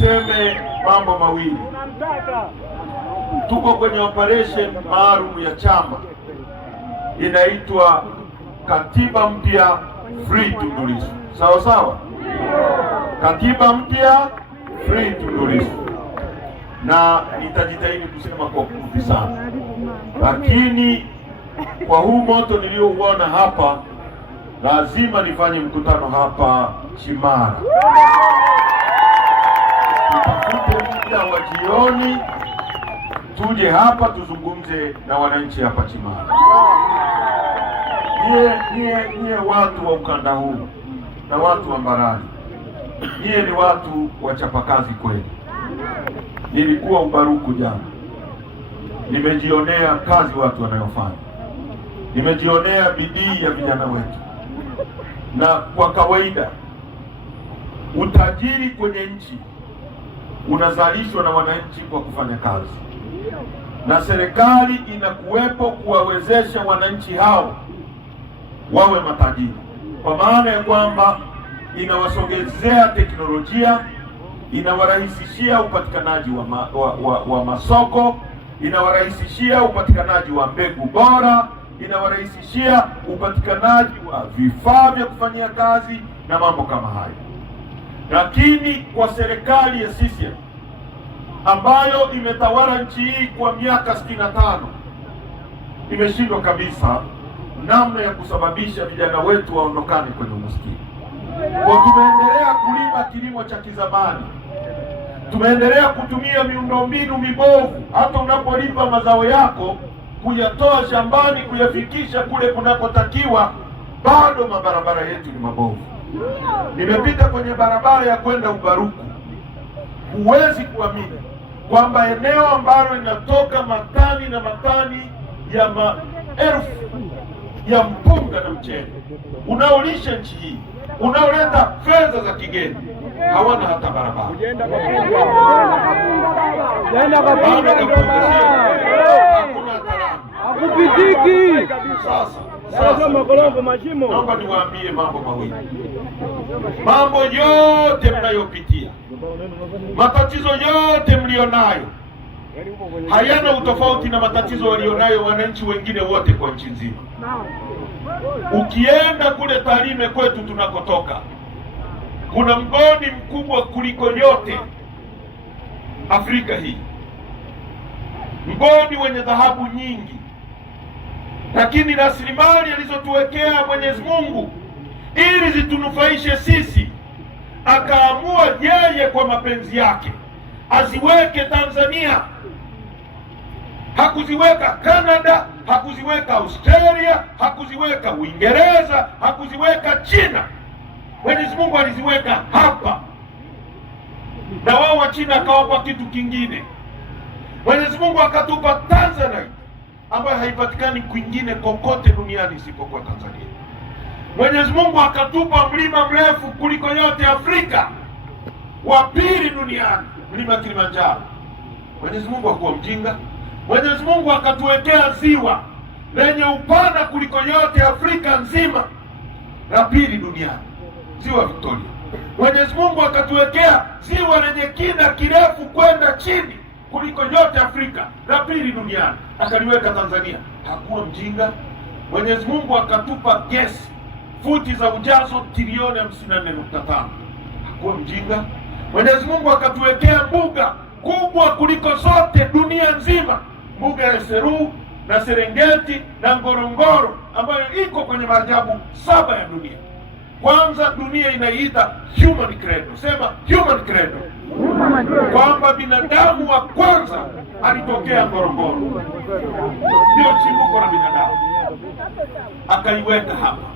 niseme mambo mawili. Tuko kwenye operation maalum ya chama inaitwa Katiba Mpya Free Tundu Lissu. Sawa sawa, Katiba Mpya Free Tundu Lissu, na nitajitahidi kusema kwa ufupi sana, lakini kwa huu moto niliouona hapa lazima nifanye mkutano hapa Chimara. Tutafute muda wa jioni tuje hapa tuzungumze na wananchi hapa Chimara. Nyie watu wa ukanda huu na watu wa Mbarali, nyie ni watu wachapakazi kweli. Nilikuwa Ubaruku jana, nimejionea kazi watu wanayofanya, nimejionea bidii ya vijana wetu, na kwa kawaida utajiri kwenye nchi unazalishwa na wananchi kwa kufanya kazi, na serikali inakuwepo kuwawezesha wananchi hao wawe matajiri, kwa maana ya kwamba inawasogezea teknolojia, inawarahisishia upatikanaji wa masoko, inawarahisishia upatikanaji wa mbegu bora, inawarahisishia upatikanaji wa vifaa vya kufanyia kazi na mambo kama hayo. Lakini kwa serikali ya CCM ambayo imetawala nchi hii kwa miaka 65 imeshindwa kabisa namna ya kusababisha vijana wetu waondokane kwenye umaskini. Kwa tumeendelea kulima kilimo cha kizamani, tumeendelea kutumia miundombinu mibovu. Hata unapolipa mazao yako kuyatoa shambani kuyafikisha kule kunakotakiwa, bado mabarabara yetu ni mabovu. Nimepita kwenye barabara ya kwenda Ubaruku, huwezi kuamini kwamba eneo ambalo linatoka matani na matani ya maelfu ya mpunga na mchele unaolisha nchi hii, unaoleta fedha za kigeni, hawana hata barabara. Hakupitiki. Sasa naomba niwaambie mambo mawili. Mambo yote mnayopitia, matatizo yote mlionayo hayana utofauti na matatizo walionayo wananchi wengine wote kwa nchi nzima. Ukienda kule Tarime kwetu tunakotoka, kuna mgodi mkubwa kuliko yote Afrika hii, mgodi wenye dhahabu nyingi, lakini rasilimali alizotuwekea Mwenyezi Mungu ili zitunufaishe sisi, akaamua yeye kwa mapenzi yake aziweke Tanzania. Hakuziweka Canada, hakuziweka Australia, hakuziweka Uingereza, hakuziweka China. Mwenyezi Mungu aliziweka hapa, na wao wa China akawapa kitu kingine. Mwenyezi Mungu akatupa Tanzania ambayo haipatikani kwingine kokote duniani isipokuwa Tanzania. Mwenyezi Mungu akatupa mlima mrefu kuliko yote Afrika, wa pili duniani, mlima Kilimanjaro. Mwenyezi Mungu hakuwa mjinga. Mwenyezi Mungu akatuwekea ziwa lenye upana kuliko yote Afrika nzima, la pili duniani, ziwa Victoria. Mwenyezi Mungu akatuwekea ziwa lenye kina kirefu kwenda chini kuliko yote Afrika, la pili duniani, akaliweka Tanzania. Hakuwa mjinga. Mwenyezi Mungu akatupa gesi futi za ujazo trilioni 54.5. Hakuwa mjinga. Mwenyezi Mungu akatuwekea mbuga kubwa kuliko zote dunia nzima, mbuga ya Seru na Serengeti na Ngorongoro, ambayo iko kwenye maajabu 7 ya dunia. Kwanza dunia inaiita human cradle. Sema human cradle, kwamba binadamu wa kwanza alitokea Ngorongoro, ndio chimbuko la binadamu, akaiweka hapa.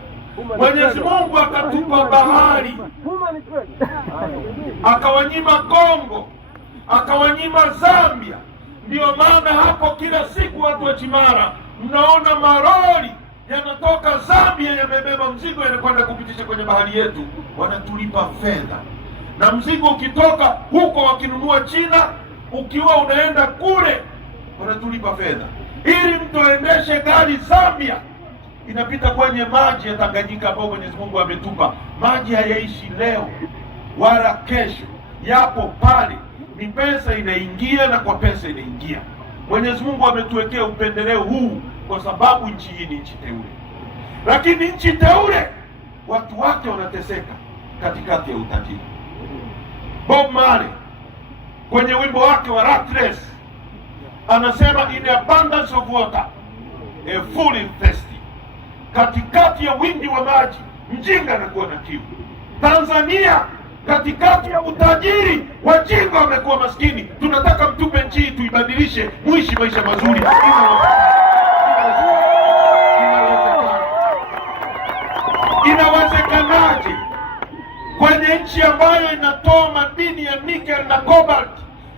Mwenyezi Mungu akatupa bahari, akawanyima Kongo, akawanyima Zambia. Ndio maana hapo kila siku watu wa Chimara mnaona maroli yanatoka Zambia yamebeba mzigo yanakwenda kupitisha kwenye bahari yetu, wanatulipa fedha. Na mzigo ukitoka huko wakinunua China, ukiwa unaenda kule wanatulipa fedha. Ili mtu aendeshe gari Zambia, inapita kwenye maji ya Tanganyika ambayo Mwenyezi Mungu ametupa. Maji hayaishi leo wala kesho, yapo pale, ni pesa inaingia na kwa pesa inaingia. Mwenyezi Mungu ametuwekea upendeleo huu kwa sababu nchi hii ni nchi teule, lakini nchi teule watu wake wanateseka katikati ya utajiri. Bob Marley kwenye wimbo wake wa Rat Race anasema, in the abundance of water a fool is thirsty, katikati ya wingi wa maji mjinga anakuwa na kiu. Tanzania katikati ya utajiri wajinga wamekuwa maskini. Tunataka mtupe nchi hii tuibadilishe, muishi maisha mazuri. Inawezekanaje kwenye nchi ambayo inatoa madini ya nickel na cobalt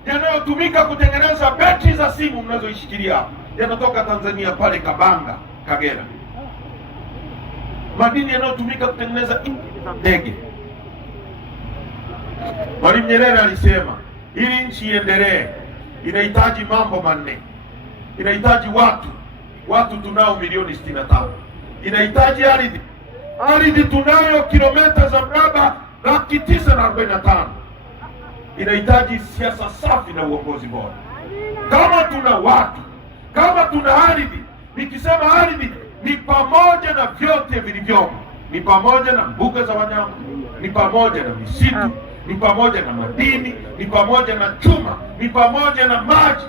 yanayotumika kutengeneza betri za simu mnazoishikilia hapa, yanatoka Tanzania pale Kabanga, Kagera. Madini yanayotumika kutengeneza ndege. Mwalimu Nyerere alisema ili nchi iendelee inahitaji mambo manne. Inahitaji watu tunao milioni 65. Inahitaji ardhi tunayo kilomita za mraba 945. Inahitaji siasa safi na uongozi bora. Kama tuna watu, kama tuna ardhi, nikisema ardhi ni pamoja na vyote vilivyomo, ni pamoja na mbuga za wanyama, ni pamoja na misitu, ni pamoja na madini, ni pamoja na chuma, ni pamoja na maji.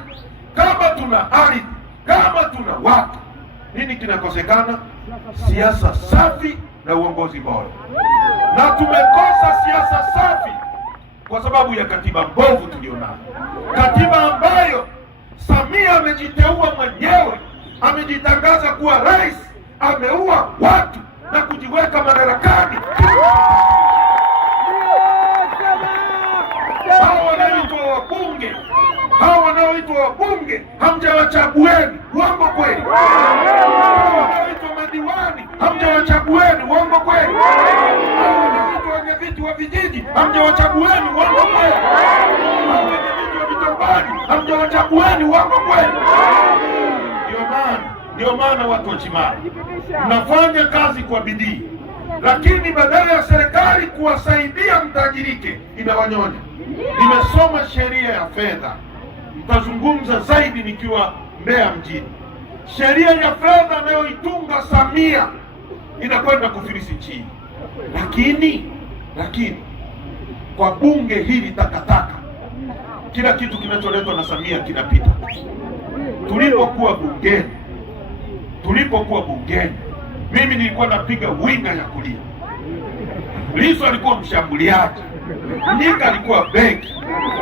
Kama tuna ardhi, kama tuna watu, nini kinakosekana? Siasa safi na uongozi bora. Na tumekosa siasa safi kwa sababu ya katiba mbovu tulionayo, katiba ambayo Samia amejiteua mwenyewe, amejitangaza kuwa rais, ameua watu na kujiweka madarakani. Hawa wanaoitwa wabunge hamjawachagueni, uongo kweli? Hawa wanaoitwa madiwani hamjawachagueni, uongo kweli? Hawa wanaoitwa wenye viti wa vijiji hamjawachagueni, uongo kweli? Hawa wenye viti wa vitongoji hamjawachagueni, uongo kweli? Ndio maana watu wa Chimala mnafanya kazi kwa bidii, lakini badala ya serikali kuwasaidia mtajirike inawanyonya. Nimesoma sheria ya fedha, mtazungumza zaidi nikiwa Mbeya mjini. Sheria ya fedha anayoitunga Samia inakwenda kufilisi nchi, lakini kwa bunge hili takataka, kila kitu kinacholetwa na Samia kinapita. Tulipokuwa bungeni, mimi nilikuwa napiga winga ya kulia, Lissu alikuwa mshambuliaji, Mnyika alikuwa beki,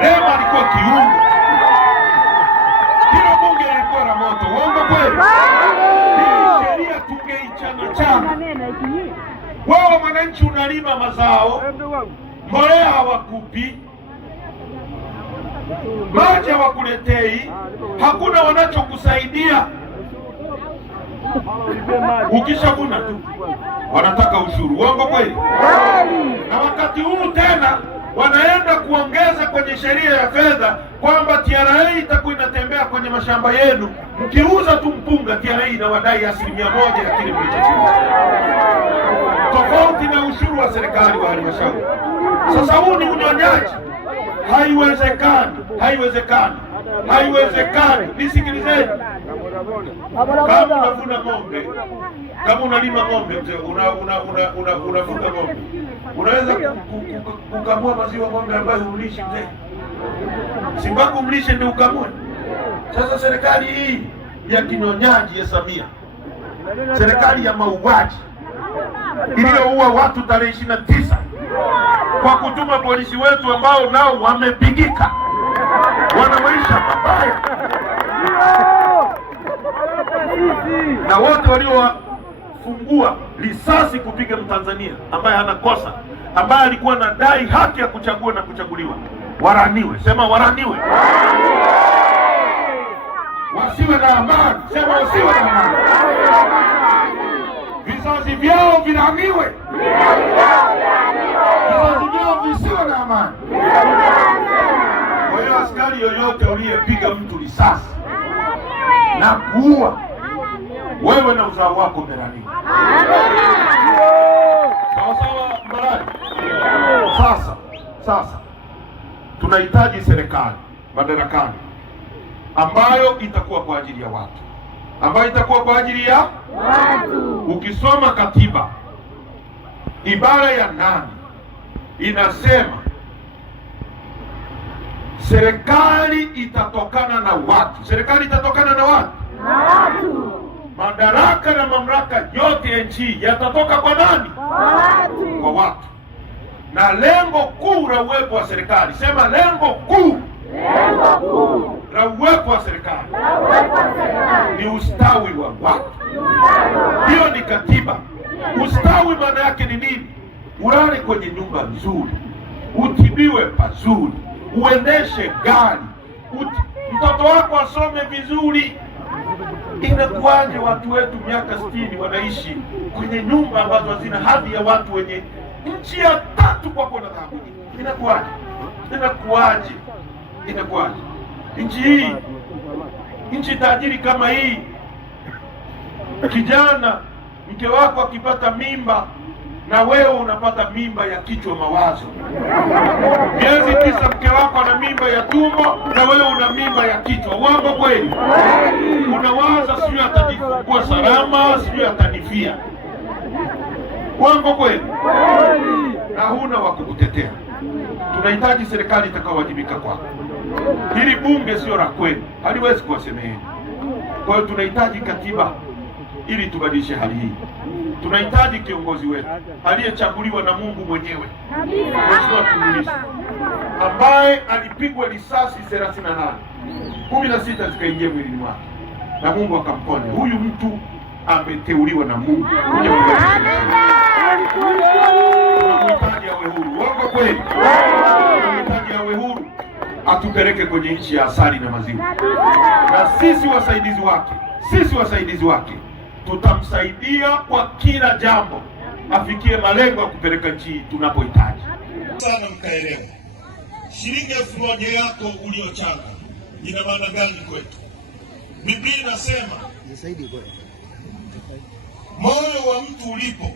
Lema alikuwa kiungo. Kila bunge lilikuwa na moto, uongo kweli? Hii sheria tungeichana. Wao mwananchi unalima mazao, mbolea hawakupi, maji hawakuletei, hakuna wanachokusaidia. Ukishavuna tu wanataka ushuru, uongo kweli? Na wakati huu tena wanaenda kuongeza kwenye sheria ya fedha kwamba TRA itakuwa inatembea kwenye mashamba yenu, mkiuza tu mpunga TRA inawadai 1% ya kile mlichochuma, tofauti na ushuru wa serikali wa halmashauri. Sasa huu ni unyonyaji. Haiwezekani. Nisikilizeni. Kama unavuna ng'ombe, kama unalima ng'ombe, unafuga ng'ombe, unaweza kukamua maziwa ng'ombe ambayo hulishi mzee, simbako mlishe ndio ukamue. Sasa serikali hii ya kinyonyaji ya Samia, serikali ya mauaji iliyoua watu tarehe 29 kwa kutuma polisi wetu ambao nao wamepigika, wana maisha mabaya, na wote waliofungua risasi kupiga Mtanzania ambaye hana kosa, ambaye alikuwa anadai haki ya kuchagua na kuchaguliwa, waraniwe. Sema waraniwe. Wasiwe na amani. Sema wasiwe na amani. Vizazi vyao viraniwe. Vizazi vyao visiwe na amani. Kwa hiyo askari yoyote uliyepiga mtu risasi na kuua, wewe na uzao wako meraniwa. Sawa sawa Mbarali. Sasa tunahitaji serikali madarakani ambayo itakuwa kwa ajili ya watu, ambayo itakuwa kwa ajili ya watu. Ukisoma katiba ibara ya 8 inasema serikali itatokana na watu. Serikali itatokana na watu. Madaraka na mamlaka yote ya nchi yatatoka kwa nani? Watu. Kwa watu. Na lengo kuu la uwepo wa serikali, sema lengo kuu la uwepo wa serikali ni ustawi wa watu. Hiyo ni katiba. Ustawi maana yake ni nini? Ulale kwenye nyumba nzuri, utibiwe pazuri, uendeshe gari, mtoto wako asome vizuri. Inakuwaje watu wetu miaka 60 wanaishi kwenye nyumba ambazo hazina hadhi ya watu wenye nchi ya 3 kwa kuwa na dhahabu? Inakuwaje? Inakuwaje? Inakuwaje? Nchi hii, nchi tajiri kama hii, kijana mke wako akipata mimba na wewe unapata mimba ya kichwa mawazo. Miezi 9 mke wako ana mimba ya tumbo na wewe una mimba ya kichwa. Uongo kweli? Unawaza sijui atajifungua salama, sijui atanifia. Uongo kweli? Na huna wa kukutetea. Tunahitaji serikali itakayowajibika kwako. Hili bunge sio la kwenu, haliwezi kuwasemeheni. Kwa hiyo tunahitaji katiba ili tubadilishe hali hii. Tunahitaji kiongozi wetu aliyechaguliwa na Mungu mwenyewe, Mheshimiwa Tundu Lissu, ambaye alipigwa risasi 38, 16 zikaingia mwilini mwake na Mungu akamponya. Huyu mtu ameteuliwa na Mungu kuja kubadilisha. Tunahitaji awe huru. Uongo kweli? Tunahitaji awe huru, atupeleke kwenye nchi ya asali na maziwa. Na sisi wasaidizi wake tutamsaidia kwa kila jambo afikie malengo ya kupeleka nchi tunapohitaji. Sana mkaelewa, shilingi 1000 yako uliochanga ina maana gani kwetu? Biblia inasema moyo wa mtu ulipo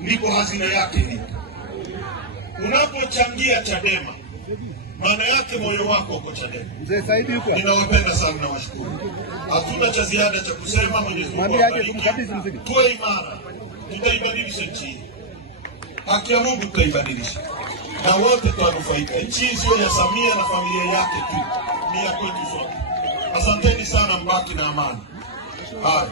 ndipo hazina yake ilipo. Unapochangia Chadema maana yake moyo wako uko Chadema. Ninawapenda sana na washukuru. Hatuna cha ziada cha kusema. Mwenyezi Mungu awabariki. Tuwe imara, tutaibadilisha nchi. Haki ya Mungu tutaibadilisha, na wote tutanufaika. Nchi sio ya Samia na familia yake tu, ni ya kwetu sote. Asanteni sana, mbaki na amani. Haya.